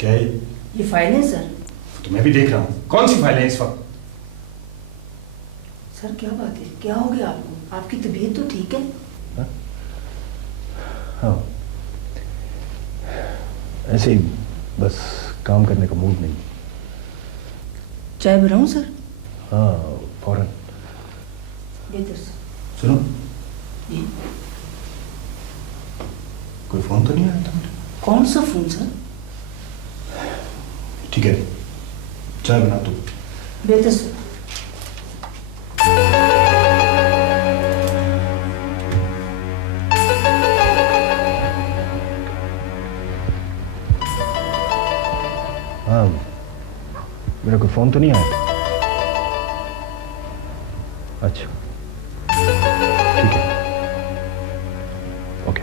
क्या है ये फाइल है सर। तो मैं भी देख रहा हूँ। कौन सी फाइल है इस वक्त? सर क्या बात है, क्या हो गया आपको? आपकी तबीयत तो ठीक है? हाँ, ऐसे ही बस काम करने का मूड नहीं। चाय बनाऊं सर? हाँ फौरन। बेहतर सर। सुनो, जी। कोई फोन तो नहीं आया था मुझे? कौन सा फोन सर? ठीक है, चाय बना तू। बेहतर सर। हाँ, मेरा कोई फोन तो नहीं आया? अच्छा ठीक है, ओके।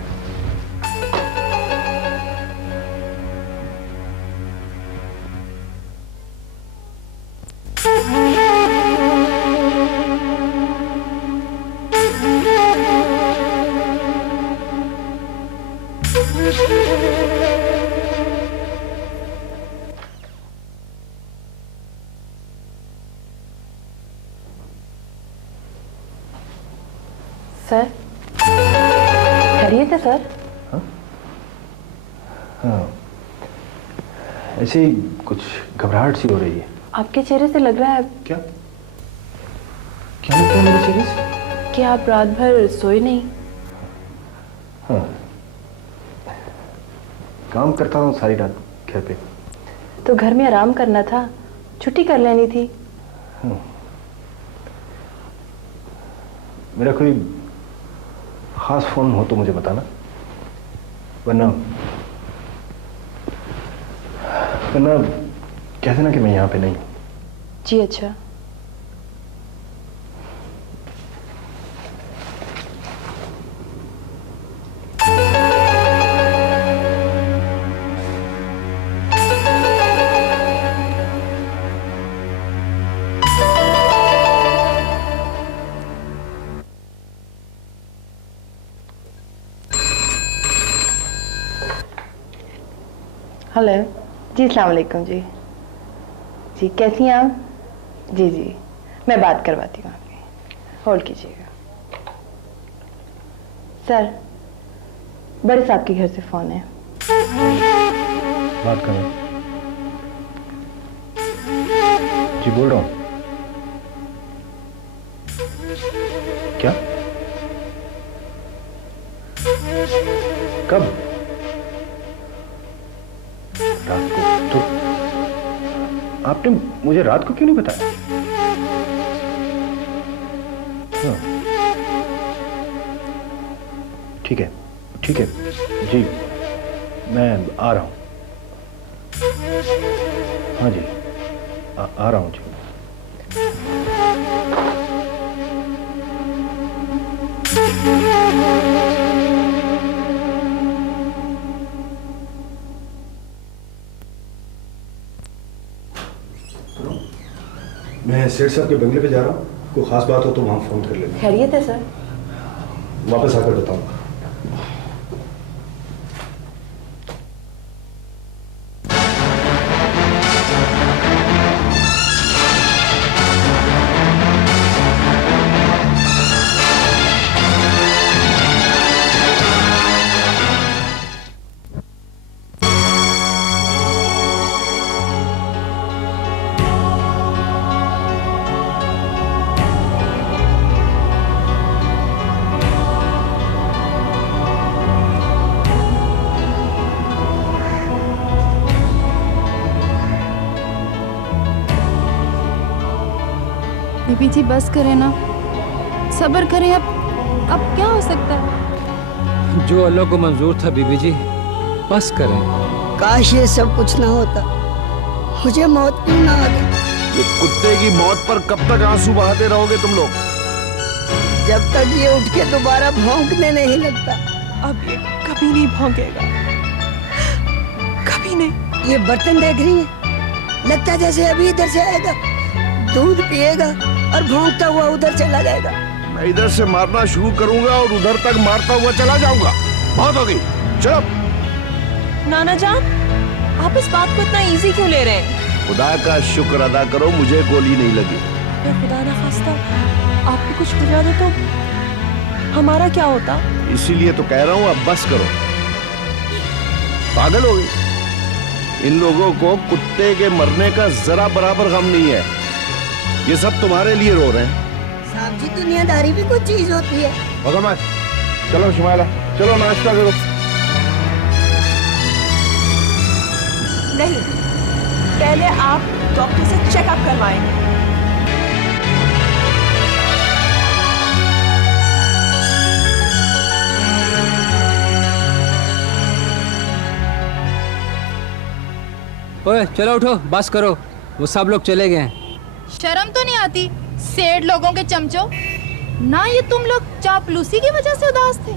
सर खैरियत है सर? हाँ, ऐसे ही कुछ घबराहट सी हो रही है। आपके चेहरे से लग रहा है क्या क्या लगता है मेरे चेहरे से? कि आप रात भर सोए नहीं। हाँ, काम करता हूँ सारी रात घर पे। तो घर में आराम करना था, छुट्टी कर लेनी थी। मेरा कोई खास फोन हो तो मुझे बताना, वरना वरना कह देना कि मैं यहाँ पे नहीं हूँ। जी अच्छा। हेलो जी, अस्सलाम वालेकुम जी। जी कैसी हैं आप? जी जी, मैं बात करवाती हूँ आपकी, होल्ड कीजिएगा। सर, बड़े साहब के घर से फ़ोन है। बात करो। जी बोल रहा हूँ। क्या? कब? रात को? तो आपने मुझे रात को क्यों नहीं बताया? हाँ, ठीक है ठीक है जी, मैं आ रहा हूँ। हाँ जी, आ रहा हूँ जी। मैं सेठ साहब के बंगले पे जा रहा हूँ, कोई खास बात हो तो वहाँ फोन कर लेना। खैरियत है सर? वापस आकर बताऊंगा। बीबी जी बस करें ना, सब्र करें। अब क्या हो सकता है? जो अल्लाह को मंजूर था बीबी जी, बस करें। काश ये सब कुछ ना होता, मुझे मौत क्यों ना आ गई। ये कुत्ते की मौत पर कब तक आंसू बहाते रहोगे तुम लोग? जब तक ये उठ के दोबारा भौंकने नहीं लगता। अब ये कभी नहीं भौंकेगा, कभी नहीं। ये बर्तन देख रही है, लगता जैसे अभी इधर से आएगा, दूध पिएगा और भौंकता हुआ उधर चला जाएगा। मैं इधर से मारना शुरू करूंगा और उधर तक मारता हुआ चला जाऊंगा। बहुत हो गई, चलो। नाना जान, आप इस बात को इतना इजी क्यों ले रहे हैं? खुदा का शुक्र अदा करो मुझे गोली नहीं लगी। अगर खुदा ना खास्ता आपको कुछ हो जाता तो हमारा क्या होता? इसीलिए तो कह रहा हूं अब बस करो। पागल हो गई? इन लोगों को कुत्ते के मरने का जरा बराबर गम नहीं है। ये सब तुम्हारे लिए रो रहे हैं। साहब जी, दुनियादारी भी कुछ चीज होती है। भगवान, चलो शुमाइला, चलो नाश्ता करो। नहीं, पहले आप डॉक्टर से चेकअप करवाएं। ओए चलो उठो, बस करो, वो सब लोग चले गए हैं। शर्म तो नहीं आती सेठ लोगों के चमचों? ना ये तुम लोग चापलूसी की वजह से उदास थे?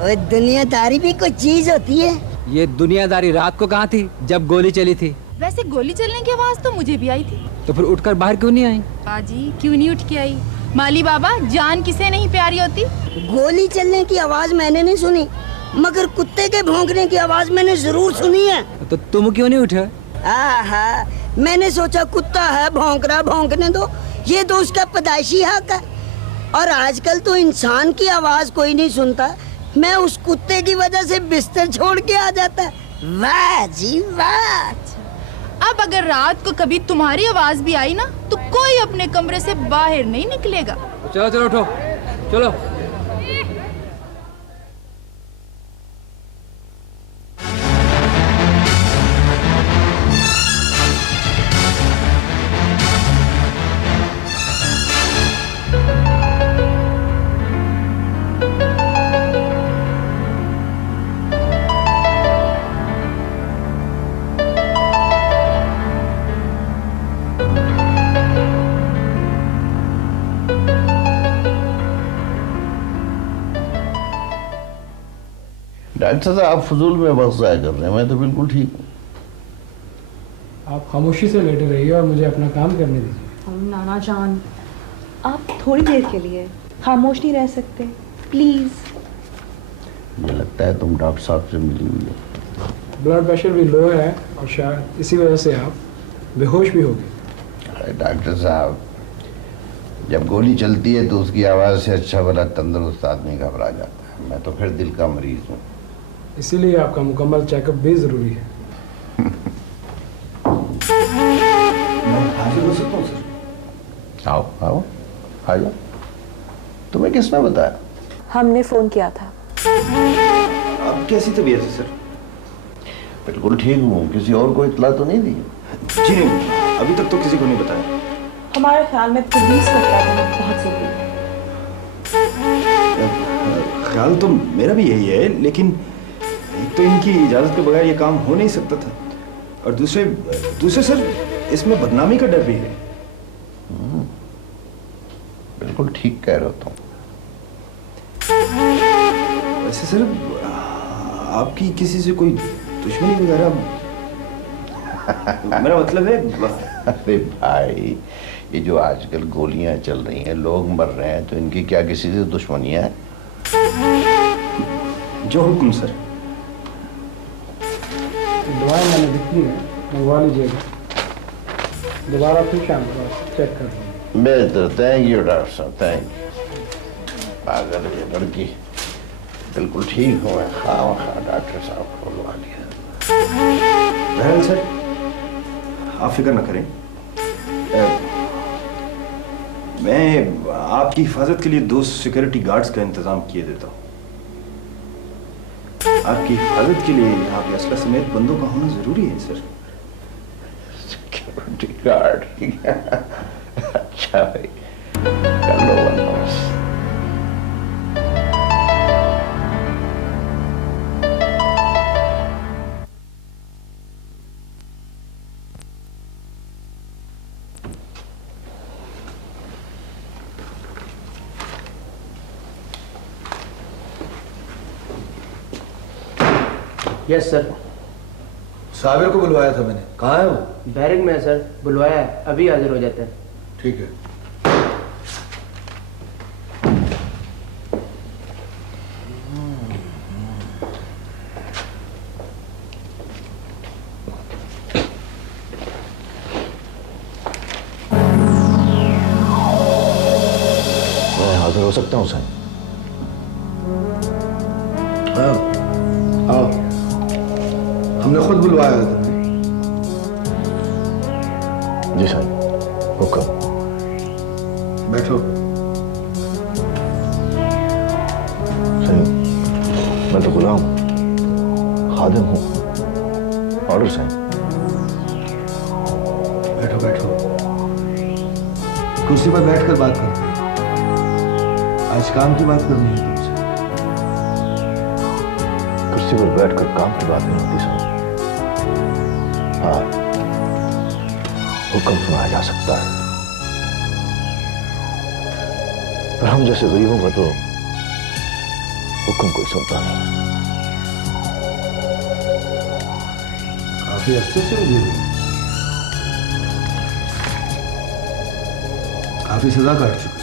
और दुनियादारी भी कुछ चीज होती है। ये दुनियादारी रात को कहाँ थी जब गोली चली थी? वैसे गोली चलने की आवाज तो मुझे भी आई थी। तो फिर उठकर बाहर क्यों नहीं आई? बाजी क्यों नहीं उठ के आई? माली बाबा, जान किसे नहीं प्यारी होती? गोली चलने की आवाज मैंने नहीं सुनी, मगर कुत्ते के भौंकने की आवाज मैंने जरूर सुनी है। तो तुम क्यों नहीं उठे? आहा, मैंने सोचा कुत्ता है भौंक रहा, भौंकने दो, ये तो उसका पैदाइशी हक है। और आजकल तो इंसान की आवाज कोई नहीं सुनता, मैं उस कुत्ते की वजह से बिस्तर छोड़ के आ जाता है। वाह जी वाह। अब अगर रात को कभी तुम्हारी आवाज भी आई ना तो कोई अपने कमरे से बाहर नहीं निकलेगा। चलो चलो उठो, चलो। डॉक्टर साहब, आप फजूल में वक्त ज़ाया कर रहे हैं, मैं तो बिल्कुल ठीक हूँ। आप खामोशी से लेटे रहिए और मुझे अपना काम करने दीजिए। नाना जान, आप थोड़ी देर के लिए खामोश नहीं रह सकते, प्लीज। मुझे लगता है तुम डॉक्टर साहब से मिली हुई हो। ब्लड प्रेशर भी लो है और शायद इसी वजह से आप बेहोश भी हो गए। अरे डॉक्टर साहब, जब गोली चलती है तो उसकी आवाज़ से अच्छा भला तंदुरुस्त आदमी घबरा जाता है। मैं तो फिर दिल का मरीज हूँ, इसीलिए आपका मुकम्मल चेकअप भी ज़रूरी है। मैं हाजिर हो सकता हूँ सर? आओ आओ आ जाओ। तुम्हें किसने बताया? हमने फोन किया था। अब कैसी तबीयत है सर? बिल्कुल ठीक हूँ। किसी और को इतला तो नहीं दी? जी नहीं, अभी तक तो किसी को नहीं बताया। हमारे ख्याल में पुलिस को इत्तला देना बहुत जरूरी है। ख्याल तो मेरा भी यही है, लेकिन एक तो इनकी इजाजत के बगैर ये काम हो नहीं सकता था, और दूसरे सर इसमें बदनामी का डर भी है। बिल्कुल ठीक कह रहे हो तुम। वैसे सर, आपकी किसी से कोई दुश्मनी वगैरह? मेरा मतलब है। अरे भाई, ये जो आजकल गोलियां चल रही हैं, लोग मर रहे हैं, तो इनकी क्या किसी से दुश्मनियां हैं? जो हुक्म सर। दवाएं मैंने लिखी है, मंगवा लीजिएगा। दोबारा फिर शाम को चेक कर लूँगा। बेहतर। थैंक यू डॉक्टर साहब, थैंक यू। पागल है ये लड़की। बिल्कुल ठीक हूँ मैं। खा डॉक्टर साहब को बुलवा लिया। बहरहाल सर, आप फिक्र न करें। मैं आपकी हिफाजत के लिए 2 सिक्योरिटी गार्ड्स का इंतजाम किए देता हूँ। आपकी हिफाजत के लिए यहाँ पे असला समेत बंदों का होना जरूरी है सर। Security guard? अच्छा भाई, कर लो बंदोबस्त। Yes sir. साबिर को बुलवाया था मैंने, कहाँ है वो? बैरक में है सर, बुलवाया है, अभी हाजिर हो जाता है। ठीक है। मैं हाजिर हो सकता हूँ सर? हाँ आओ, हमने खुद बुलवाया था तुम्हें। जी सर, हुक्म। बैठो। सही, मैं तो गुलाम खादिम हूँ। ऑर्डर सही। बैठो बैठो, कुर्सी पर बैठकर बात करते हैं। आज काम की बात करनी है तुमसे। कुर्सी पर बैठकर काम की बात नहीं होती सर। हाँ, हुक्म सुनाया जा सकता है, पर हम जैसे गरीबों का तो हुक्म कोई सुनता नहीं। काफी अरसे से जेल में, काफी सजा काट चुके हो।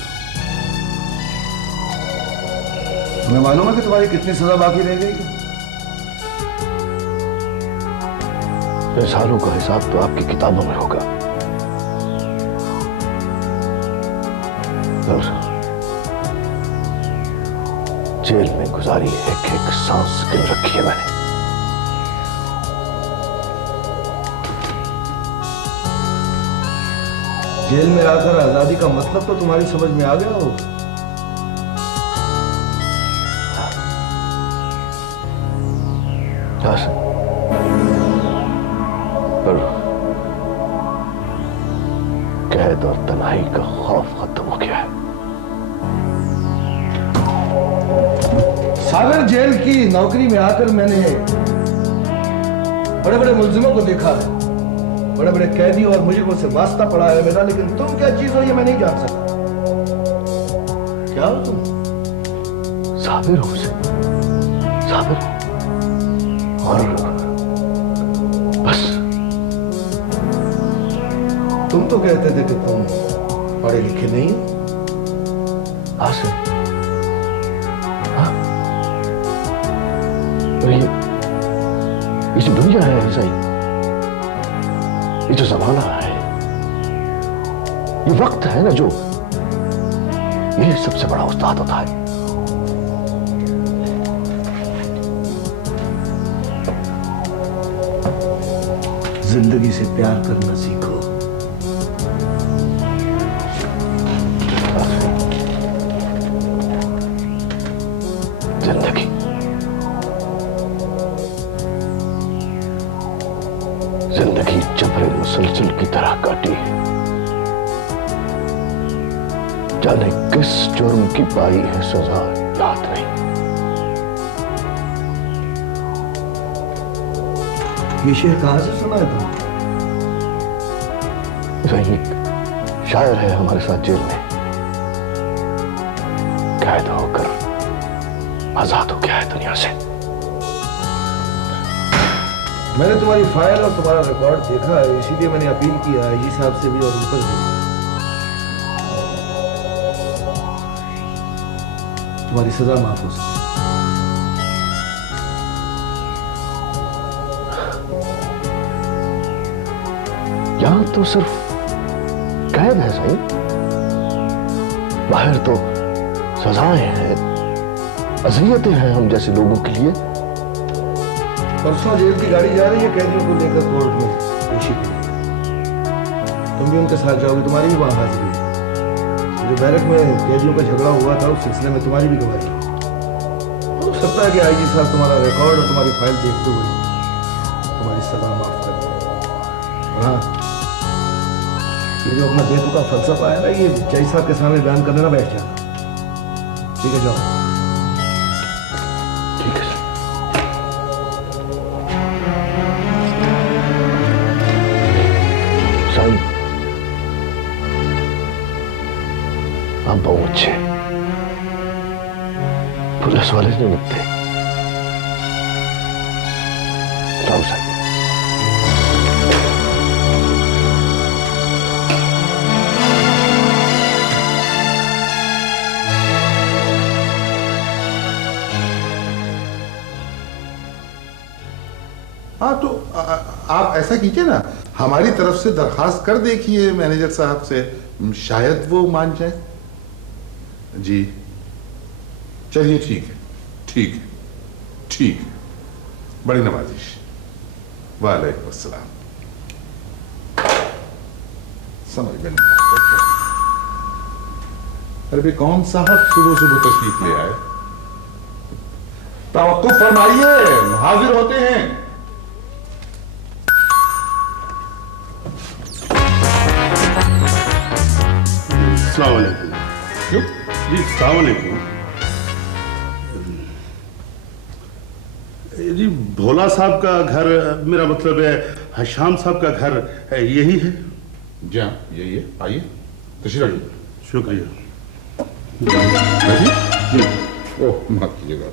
तुम्हें मालूम है कि तुम्हारी कितनी सजा बाकी रह गई? इन सालों का हिसाब तो आपकी किताबों में होगा। और जेल में गुजारी एक एक सांस गिन रखी है मैंने। जेल में आकर आजादी का मतलब तो तुम्हारी समझ में आ गया होगा। हाँ सर, पर कैद और तन्हाई का खौफ खत्म हो गया है। सागर जेल की नौकरी में आकर मैंने बड़े बड़े मुल्जिमों को देखा है, बड़े बड़े कैदियों और मुजरिमों से वास्ता पड़ा है मेरा, लेकिन तुम क्या चीज हो ये मैं नहीं जान सका। क्या हो तुम? साबिर हो से, साबिर, और बस। तुम तो कहते थे कि तुम पढ़े लिखे नहीं हो। हाँ सर, हाँ। ये जो दुनिया है सही, ये जो जमाना है, ये वक्त है ना, जो ये सबसे बड़ा उस्ताद होता है। जिंदगी से प्यार करना सीखो। जिंदगी जिंदगी जबरे मुसलसल की तरह काटी है। जाने किस जुर्म की पाई है सजा, याद नहीं। ये शेर कहां से सुना है तुमने? वही शायर है हमारे साथ जेल में, कैद होकर आजाद हो गया है दुनिया से। मैंने तुम्हारी फाइल और तुम्हारा रिकॉर्ड देखा है, इसीलिए मैंने अपील किया आईजी साहब से भी और ऊपर भी। तुम्हारी सजा माफ हो सकती। यहां तो सिर्फ कैद है सही, बाहर तो सजाएं हैं, अज़ियतें हैं हम जैसे लोगों के लिए। परसों जेल की गाड़ी जा रही है कैदियों को लेकर कोर्ट में पेशी के लिए। तुम भी उनके साथ जाओगे, तुम्हारी भी वहां हाजिरी है। जो बैरक में कैदियों का झगड़ा हुआ था उस सिलसिले में तुम्हारी भी गवाही है। हो सकता है कि आईजी साहब तुम्हारा रिकॉर्ड और तुम्हारी फाइल देखते हुए तुम्हारी सजा माफ कर दें। और हाँ, ये जो अपना बेतुका फलसफा है ना, ये जज साहब के सामने बयान करने ना बैठ जाना। ठीक है, जाओ। ठीक है सर। साईं, आप बहुत अच्छे, पुलिस वाले नहीं लगते, हाउस आइए। हाँ तो आप ऐसा कीजिए ना, हमारी तरफ से दरखास्त कर देखिए मैनेजर साहब से, शायद वो मान जाए। जी चलिए ठीक है, ठीक है, ठीक है, बड़ी नवाजिश। वालेकुम अस्सलाम। समझ में नहीं आता। अरे भाई कौन साहब सुबह सुबह तशरीफ ले आए? तवक्कुफ फरमाइए, हाजिर होते हैं। अस्सलाम वालेकुम। क्यों? जी अस्सलाम वालेकुम। जी भोला साहब का घर, मेरा मतलब है हशाम साहब का घर यही है? जी हाँ यही है, आइए तशरीफ रखिए। शुक्रिया। बैठिए। ओह माफ कीजिएगा,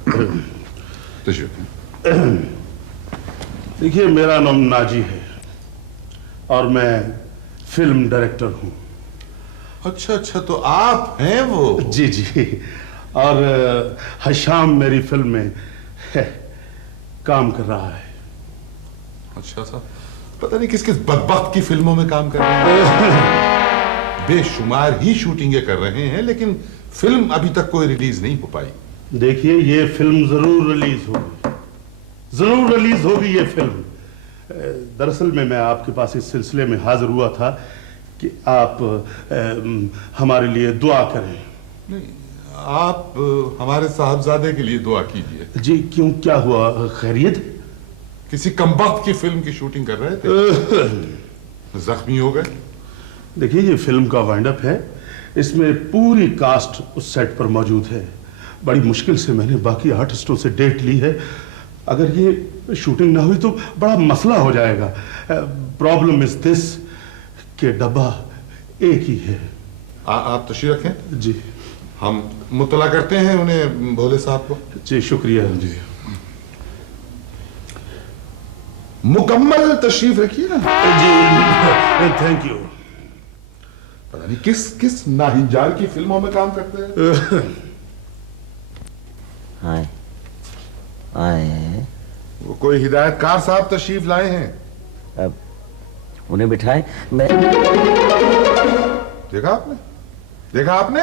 तशरीफ। देखिए मेरा नाम नाजी है और मैं फिल्म डायरेक्टर हूँ। अच्छा अच्छा, तो आप हैं वो? जी जी, और हशाम मेरी फिल्म में काम कर रहा है। अच्छा सा, पता नहीं किस किस बदबख्त की फिल्मों में काम कर रहे हैं। बेशुमार ही शूटिंगें कर रहे हैं, लेकिन फिल्म अभी तक कोई रिलीज नहीं हो पाई। देखिए ये फिल्म जरूर रिलीज होगी, जरूर रिलीज होगी ये फिल्म। दरअसल में मैं आपके पास इस सिलसिले में हाजिर हुआ था कि आप हमारे लिए दुआ करें। नहीं, आप हमारे साहबजादे के लिए दुआ कीजिए। जी क्यों, क्या हुआ, खैरियत? किसी कमबख्त की फिल्म की शूटिंग कर रहे थे, जख्मी हो गए। देखिए ये फिल्म का वाइंड अप है, इसमें पूरी कास्ट उस सेट पर मौजूद है। बड़ी मुश्किल से मैंने बाकी आर्टिस्टों से डेट ली है। अगर ये शूटिंग ना हुई तो बड़ा मसला हो जाएगा। प्रॉब्लम इज दिस कि डब्बा एक ही है। आप तशरीफ रखें, जी हम मुतला करते हैं उन्हें, भोले साहब को। जी शुक्रिया। जी मुकम्मल तशरीफ रखिए ना। जी थैंक यू। पता नहीं किस किस नाहिंजार की फिल्मों में काम करते हैं। आए आए, वो कोई हिदायतकार साहब तशरीफ लाए हैं। अब उन्हें बिठाए। मैं देखा आपने, देखा आपने,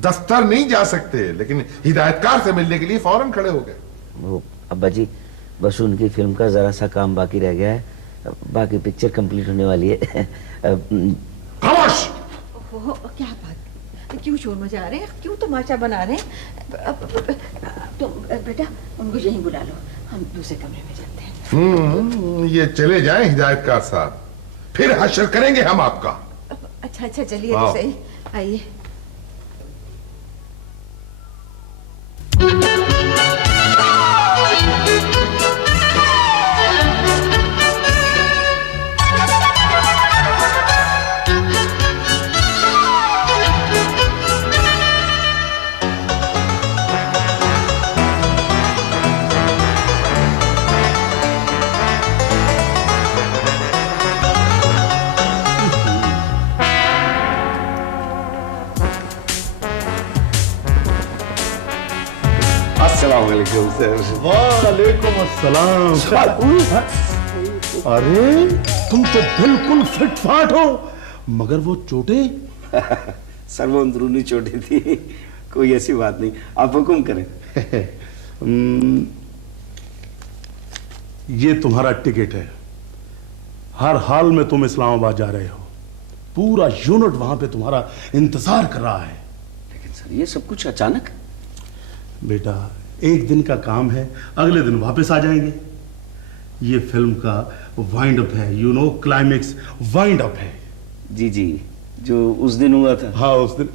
दफ्तर नहीं जा सकते लेकिन हिदायतकार से मिलने के लिए फौरन खड़े हो गए। वो अब्बा जी, बस उनकी फिल्म का जरा सा काम बाकी रह गया है, बाकी पिक्चर कंप्लीट होने वाली है। खामोश! क्या बात, क्यों शोर मचा रहे हैं, क्यों तमाशा बना रहे हैं? तुम बेटा उनको यहीं बुला लो, हम दूसरे कमरे में जाते हैं। ये चले जाएं हिदायतकार साहब, फिर हशर करेंगे हम आपका। अच्छा अच्छा चलिए तो सही, आइए। अस्सलामुअलैकुम सर। वालेकुम अस्सलाम। अरे तुम तो बिल्कुल फिट फाट हो, मगर वो चोटें? सर वो अंदरूनी चोटें थी, कोई ऐसी बात नहीं, आप हुक्म करें। ये तुम्हारा टिकट है, हर हाल में तुम इस्लामाबाद जा रहे हो, पूरा यूनिट वहां पे तुम्हारा इंतजार कर रहा है। लेकिन सर ये सब कुछ अचानक? बेटा एक दिन का काम है, अगले दिन वापस आ जाएंगे। ये फिल्म का वाइंड अप है, you know, climax wind up है। जी जी, जो उस दिन हुआ था। हाँ उस दिन।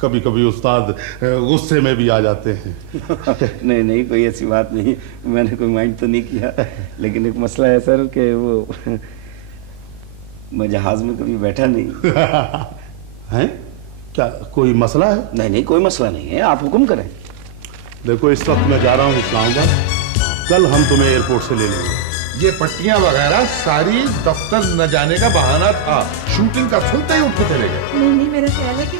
कभी कभी उस्ताद गुस्से में भी आ जाते हैं। नहीं नहीं, कोई ऐसी बात नहीं, मैंने कोई माइंड तो नहीं किया, लेकिन एक मसला है सर कि वो मैं जहाज में कभी बैठा नहीं। हैं? क्या कोई मसला है? नहीं नहीं, कोई मसला नहीं है, आप हुक्म करें। देखो इस वक्त मैं जा रहा हूँ इस्लामाबाद, कल हम तुम्हें एयरपोर्ट से ले लेंगे। ये पट्टियां वगैरह सारी दफ्तर न जाने का बहाना था। शूटिंग का सुनते ही उठ के चले गए। नहीं, मेरा ख्याल है कि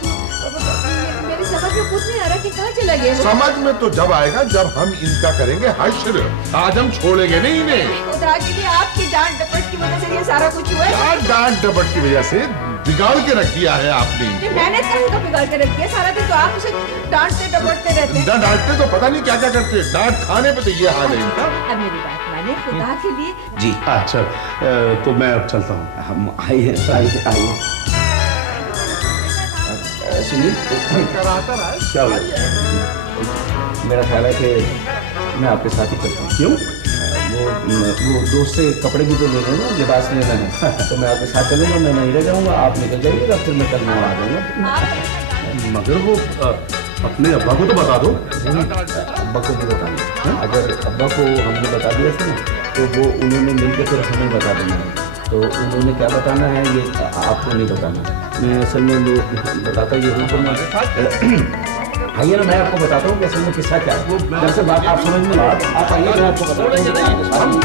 मेरी समझ में कुछ नहीं आ रहा कि कहाँ चला गया वो। समझ में तो जब आएगा जब हम इनका करेंगे हश्र। आज हम छोड़ेंगे नहीं इन्हें। खुदा के लिए आपकी डांट डपट की वजह से ये सारा कुछ हुआ है। क्या डांट डपट की वजह से बिगाड़ के रख दिया है आपने। मैंने कहीं का बिगाड़ के रख दिया। सारा दिन तो आप उसे डांटते डपटते रहते हैं। डांटते तो पता नहीं क्या क्या करते। डांट खाने पे तो ये हाल है इनका। अब मेरी बात माने, खुदा के लिए। जी अच्छा तो मैं अब चलता हूँ। हम आइए आइए। सुनिए, क्या हुआ? मेरा ख्याल है कि मैं आपके साथ ही करता हूँ। क्यों? वो दोस्त से कपड़े भी तो लेने हैं ना, लिबास लेना है। तो मैं आपके साथ चलूंगा, मैं नहीं रह जाऊंगा, आप निकल जाइएगा, फिर मैं कल वहाँ आ जाऊंगा। मगर वो अपने अब्बा को तो बता दो। अब्बा को नहीं बताना। अगर अब्बा को हमने बता दिया था ना, तो वो उन्होंने मिलकर फिर हमें बता देना है। तो उन्होंने क्या बताना है ये आपको नहीं बताना। मैं असल में वो बताता ये हूँ। तो मैं आइए ना, मैं आपको बताता हूँ कि असल में किस्सा क्या है। दरअसल बात आप समझ में आप आइए, मैं आपको बताता हूँ।